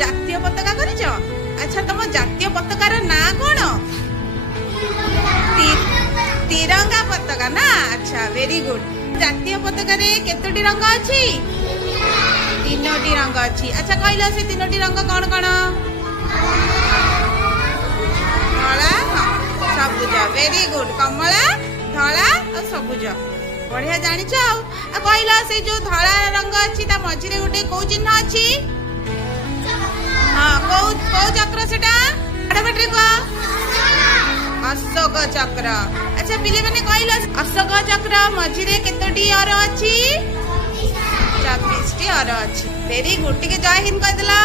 জাতীয় পতাকা করিছ। আচ্ছা তোম জাতীয় পতাকার না কোন? তিরঙ্গা পতাকা না? আচ্ছা ভেরি গুড। জাতীয় পতাকারে কেতোটি রঙ আছে? তিনোটি রঙ আছে। আচ্ছা কইল সে তিনোটি রঙ কোন কোন? ধলা সবুজ। Very good. কমলা ধলা আর সবুজ। বঢ়িয়া জানিছ। আর কইল সে যে ধলা রঙ আছে তা মঝিরে গোটে কোউ চিহ্ন আছে? हाँ कौ चक्र सेटा फटाफट कह। अशोक चक्र। अच्छा पिले माने कहला अशोक चक्र मझिरे केतोटी अर अछि? 24 टी अर अछि। Very good. टिके जय हिंद कह देला।